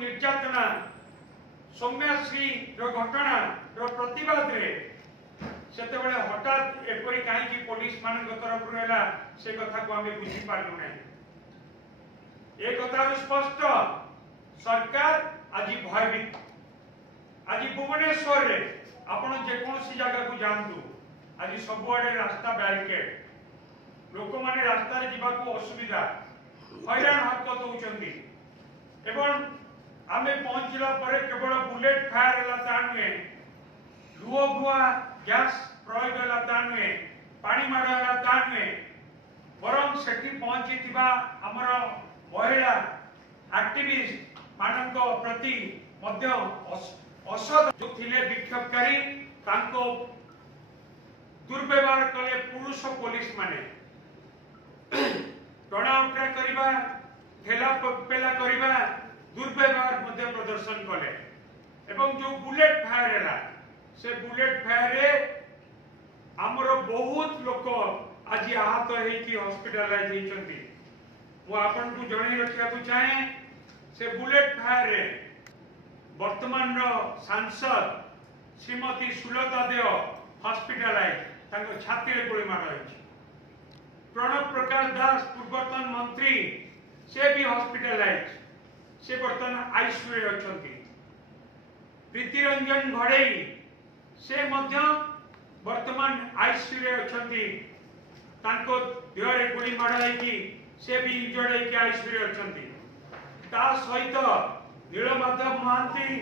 निर्यातना सौम्याश्री घटना प्रतिवाद से हठात एपरी कहीं पुलिस मान तरफ से कथा को आम बुझी पार्लु ना ए कथार स्पष्ट सरकार आज भयभीत आज भुवनेश्वर रे आपण जेकोसी जगह को जानतु आज सबुआडे रास्ता बैरिकेड लोक माने रास्ता रे जीवा को असुविधा हैरान हरकत होउचंदी एवं आमे पहुंचला परे केवल बुलेट फायर हला तानुए लुओ भुआ गैस प्रयोग हला तानुए पानी मार हला तानुए बरम सेठी पहुंचीथिबा हमर महिला एक्टिविस्ट मानक प्रति मध्य असद जो थिले विक्षोभकारी तांको दुर्व्यवहार कले पुरुष पुलिस माने टणाउटरा करिबा ठेला पेला करिबा दुर्व्यवहार मध्य प्रदर्शन कले एवं जो बुलेट फायर हैला से बुलेट फायर रे हमरो बहुत लोक आज आहत हेकी हॉस्पिटलाइज हेचंती वो आपन को जणै रखिया को चाहे से बुलेट फायर रे वर्तमान सांसद श्रीमती सुलता देव हॉस्पिटलाइज तांको छाती रे गोली मार होइछ प्रणव प्रकाश दास पूर्वतन मंत्री से भी हॉस्पिटलाइज से वर्तमान आईसीयू रे अछंती प्रीति रंजन घड़ई से मध्य वर्तमान आईसीयू रे अछंती तांको देह रे गोली मार होइकी से भी इंजर्ड होइकी आईसीयू रे अछंती ता सहित नीलमाधव महांती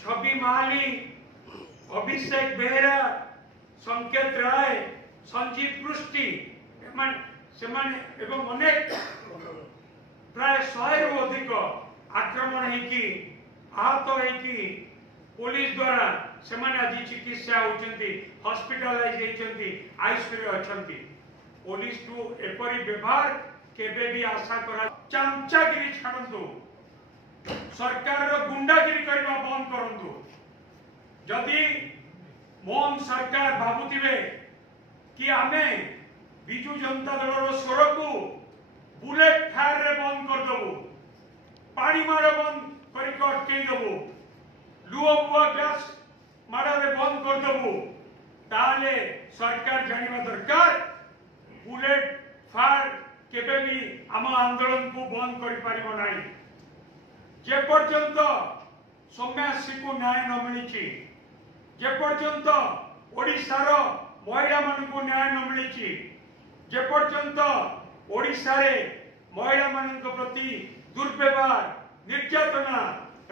छवि महाली अभिषेक बेहरा संकेत राय संजीव पृष्टि एवं अनेक प्राय 100 रु अधिक आक्रमण होगी आहत होगी पुलिस द्वारा से आज चिकित्सा होती हॉस्पिटलाइज होती आईसीयू रे अछंती पुलिस को एपरी व्यवहार केबे भी आशा करा चामचागिरी छाड़ू सरकार रो गुंडागिरी करबा बंद करंतु जदि मोहन सरकार भाबुतिबे कि आमे बिजू जनता दल रो स्वर को बुलेट फायर रे बंद कर दबो पानी मार बंद करि अटकै दबो लुओ बुआ गैस मार रे बंद कर दबो ताले सरकार जानिबा दरकार बुलेट फायर केबे भी आम आंदोलन को बंद करि परिबो नाही जे पर्यंत सौम्याश्री को न्याय न मिली जे पर्यंत ओडिशार महिला मान को न्याय न मिली जे पर्यंत ओडिशा रे महिला मान प्रति दुर्व्यवहार निर्यातना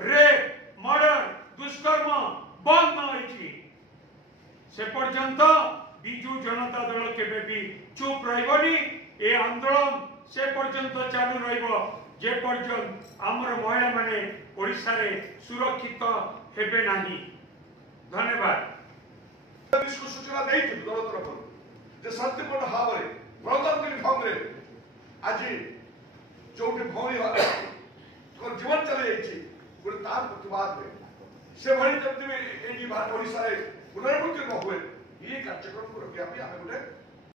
रेप मर्डर दुष्कर्म बंद न होइछि से पर्यंत बिजू जनता दल केबे भी चुप रहबनी ए आंदोलन से पर्यंत चालू रहइबो जे पर्यंत आमर महिला माने ओडिशा रे सुरक्षित हेबे नाही धन्यवाद सूचना देइथि दल तरफ जे शांतिपूर्ण भाव रे गणतांत्रिक ढंग रे आज जोटी भौरी को जीवन चले जाइछि गोटे तार प्रतिवाद रे से भली जति एडी ओडिशा रे पुनर्मुक्ति न होए ये कार्यक्रम को रखिया पे हमें गोटे